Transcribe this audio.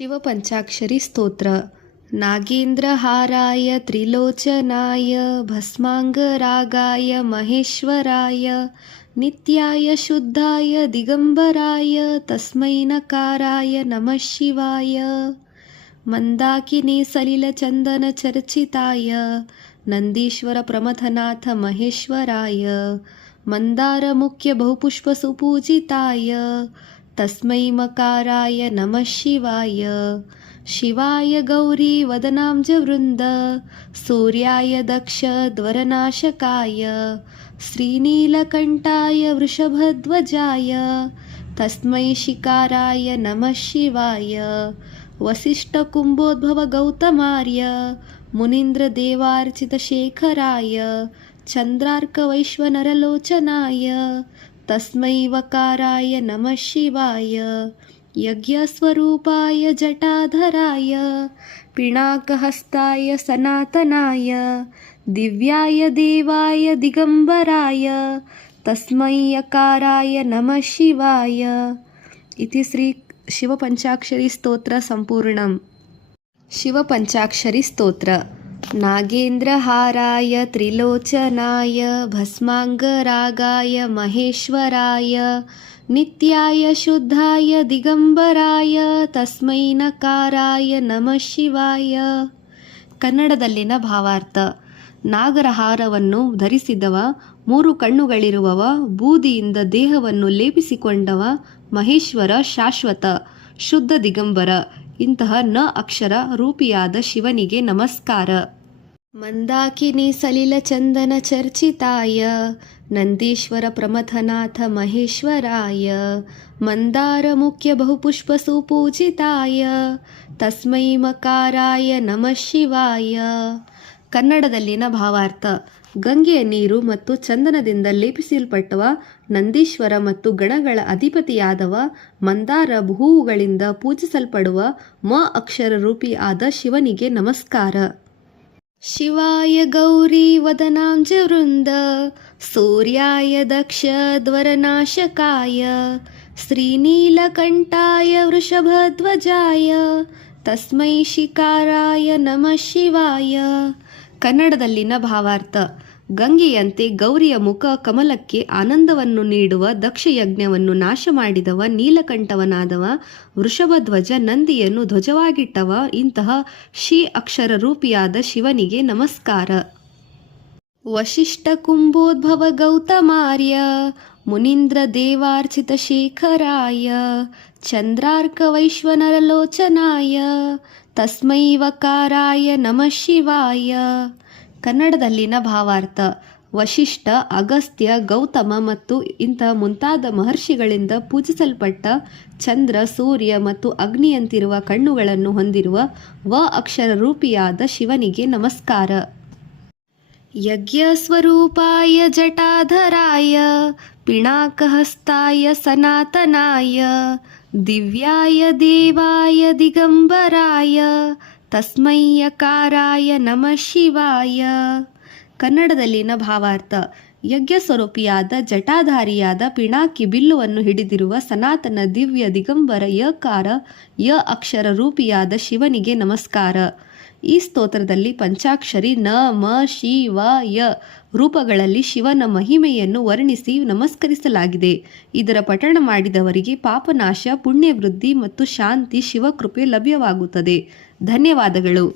ಶಿವಪಂಚಾಕ್ಷರಿ ಸ್ತೋತ್ರ. ನಾಗೇಂದ್ರಹಾರಾಯ ತ್ರಿಲೋಚನಾಯ ಭಸ್ಮಾಂಗರಾಗಾಯ ಮಹೇಶ್ವರಾಯ ನಿತ್ಯಾಯ ಶುದ್ಧಾಯ ದಿಗಂಬರಾಯ ತಸ್ಮೈ ನಕಾರಾಯ ನಮಃ ಶಿವಾಯ. ಮಂದಾಕಿನಿ ಸಲಿಲ ಚಂದನ ಚರ್ಚಿತಾಯ ನಂದೀಶ್ವರ ಪ್ರಮಥನಾಥ ಮಹೇಶ್ವರಾಯ ಮಂದಾರ ಮುಖ್ಯ ಬಹುಪುಷ್ಪ ಸುಪೂಜಿತಾಯ ತಸ್ಮೈ ಮಕಾರಾಯ ನಮಃ ಶಿವಾಯ. ಶಿವಾಯ ಗೌರಿ ವದನಾಂಜ ವೃಂದ ಸೂರ್ಯಾಯ ದಕ್ಷ ದ್ವರನಾಶಕಾಯ ಶ್ರೀನೀಲಕಂಠಾಯ ವೃಷಭಧ್ವಜಾಯ ತಸ್ಮೈ ಶಿಕಾರಾಯ ನಮಃ ಶಿವಾಯ. ವಸಿಷ್ಠ ಕುಂಭೋದ್ಭವ ಗೌತಮಾರ್ಯ ಮುನೀಂದ್ರ ದೇವಾರ್ಚಿತ ಶೇಖರಾಯ ಚಂದ್ರಾರ್ಕ ವೈಶ್ವನರಲೋಚನಾಯ ತಸ್ಮೈ ವಕಾರಾಯ ನಮಃ ಶಿವಾಯ. ಯಜ್ಞಸ್ವರೂಪಾಯ ಜಟಾಧರಾಯ ಪಿನಾಕಹಸ್ತಾಯ ಸನಾತನಾಯ ದಿವ್ಯಾಯ ದೇವಾಯ ದಿಗಂಬರಾಯ ತಸ್ಮೈ ಯಕಾರಾಯ ನಮಃ ಶಿವಾಯ. ಇತಿ ಶ್ರೀ ಶಿವಪಂಚಾಕ್ಷರಿ ಸ್ತೋತ್ರ ಸಂಪೂರ್ಣಂ. ಶಿವಪಂಚಾಕ್ಷರಿ ಸ್ತೋತ್ರ. ನಾಗೇಂದ್ರಹಾರಾಯ ತ್ರಿಲೋಚನಾಯ ಭಸ್ಮಾಂಗರಾಗಾಯ ಮಹೇಶ್ವರಾಯ ನಿತ್ಯಾಯ ಶುದ್ಧಾಯ ದಿಗಂಬರಾಯ ತಸ್ಮೈ ನಕಾರಾಯ ನಮಃ ಶಿವಾಯ. ಕನ್ನಡದಲ್ಲಿನ ಭಾವಾರ್ಥ. ನಾಗರಹಾರವನ್ನು ಧರಿಸಿದವ, 3 ಕಣ್ಣುಗಳಿರುವವ, ಬೂದಿಯಿಂದ ದೇಹವನ್ನು ಲೇಪಿಸಿಕೊಂಡವ, ಮಹೇಶ್ವರ ಶಾಶ್ವತ ಶುದ್ಧ ದಿಗಂಬರ ಇಂತಹ ನ ಅಕ್ಷರ ರೂಪಿಯಾದ ಶಿವನಿಗೆ ನಮಸ್ಕಾರ. ಮಂದಾಕಿನಿ ಸಲಿಲ ಚಂದನ ಚರ್ಚಿತಾಯ ನಂದೀಶ್ವರ ಪ್ರಮಥನಾಥ ಮಹೇಶ್ವರಾಯ ಮಂದಾರ ಮುಖ್ಯ ಬಹುಪುಷ್ಪ ಸುಪೂಜಿತಾಯ ತಸ್ಮೈ ಮಕಾರಾಯ ನಮಃ ಶಿವಾಯ. ಕನ್ನಡದಲ್ಲಿನ ಭಾವಾರ್ಥ. ಗಂಗೆಯ ನೀರು ಮತ್ತು ಚಂದನದಿಂದ ಲೇಪಿಸಲ್ಪಟ್ಟವ, ನಂದೀಶ್ವರ ಮತ್ತು ಗಣಗಳ ಅಧಿಪತಿಯಾದವ, ಮಂದಾರ ಹೂವುಗಳಿಂದ ಪೂಜಿಸಲ್ಪಡುವ ಮ ಅಕ್ಷರ ರೂಪಿ ಆದ ಶಿವನಿಗೆ ನಮಸ್ಕಾರ. ಶಿವಾಯ ಗೌರಿ ವದನಾಂಜ ವೃಂದ ಸೂರ್ಯಾಯ ದಕ್ಷ ದ್ವರನಾಶಕಾಯ ಶ್ರೀನೀಲಕಂಠಾಯ ವೃಷಭಧ್ವಜಾಯ ತಸ್ಮೈ ಶಿಕಾರಾಯ ನಮಃ ಶಿವಾಯ. ಕನ್ನಡದಲ್ಲಿನ ಭಾವಾರ್ಥ. ಗಂಗೆಯಂತೆ ಗೌರಿಯ ಮುಖ ಕಮಲಕ್ಕೆ ಆನಂದವನ್ನು ನೀಡುವ ದಕ್ಷಯಜ್ಞವನ್ನು ನಾಶ ಮಾಡಿದವ, ನೀಲಕಂಠವನಾದವ, ವೃಷಭಧ್ವಜ ನಂದಿಯನ್ನು ಧ್ವಜವಾಗಿಟ್ಟವ ಇಂತಹ ಶಿ ಅಕ್ಷರ ರೂಪಿಯಾದ ಶಿವನಿಗೆ ನಮಸ್ಕಾರ. ವಸಿಷ್ಠ ಕುಂಭೋದ್ಭವ ಗೌತಮಾರ್ಯ ಮುನೀಂದ್ರ ದೇವಾರ್ಚಿತ ಶೇಖರಾಯ ಚಂದ್ರಾರ್ಕ ವೈಶ್ವನರಲೋಚನಾಯ ತಸ್ಮೈ ವಕಾರಾಯ ನಮಃ ಶಿವಾಯ. ಕನ್ನಡದಲ್ಲಿನ ಭಾವಾರ್ಥ. ವಸಿಷ್ಠ, ಅಗಸ್ತ್ಯ, ಗೌತಮ ಮತ್ತು ಇಂತಹ ಮುಂತಾದ ಮಹರ್ಷಿಗಳಿಂದ ಪೂಜಿಸಲ್ಪಟ್ಟ ಚಂದ್ರ, ಸೂರ್ಯ ಮತ್ತು ಅಗ್ನಿಯಂತಿರುವ ಕಣ್ಣುಗಳನ್ನು ಹೊಂದಿರುವ ವ ಅಕ್ಷರ ರೂಪಿಯಾದ ಶಿವನಿಗೆ ನಮಸ್ಕಾರ. ಯಜ್ಞಸ್ವರೂಪಾಯ ಜಟಾಧರಾಯ ಪಿನಾಕಹಸ್ತಾಯ ಸನಾತನಾಯ ದಿವ್ಯಾಯ ದೇವಾಯ ದಿಗಂಬರಾಯ ತಸ್ಮೈ ಯಕಾರಾಯ ನಮಃ ಶಿವಾಯ. ಕನ್ನಡದಲ್ಲಿನ ಭಾವಾರ್ಥ. ಯಜ್ಞ ಸ್ವರೂಪಿಯಾದ ಜಟಾಧಾರಿಯಾದ ಪಿನಾಕಿ ಬಿಲ್ಲುವನ್ನು ಹಿಡಿದಿರುವ ಸನಾತನ ದಿವ್ಯ ದಿಗಂಬರ ಯಕಾರ ಯ ಅಕ್ಷರ ರೂಪಿಯಾದ ಶಿವನಿಗೆ ನಮಸ್ಕಾರ. ಈ ಸ್ತೋತ್ರದಲ್ಲಿ ಪಂಚಾಕ್ಷರಿ ನ ಮ ಶಿ ವ ಯ ರೂಪಗಳಲ್ಲಿ ಶಿವನ ಮಹಿಮೆಯನ್ನು ವರ್ಣಿಸಿ ನಮಸ್ಕರಿಸಲಾಗಿದೆ. ಇದರ ಪಠಣ ಮಾಡಿದವರಿಗೆ ಪಾಪನಾಶ, ಪುಣ್ಯವೃದ್ಧಿ ಮತ್ತು ಶಾಂತಿ, ಶಿವಕೃಪೆ ಲಭ್ಯವಾಗುತ್ತದೆ. ಧನ್ಯವಾದಗಳು.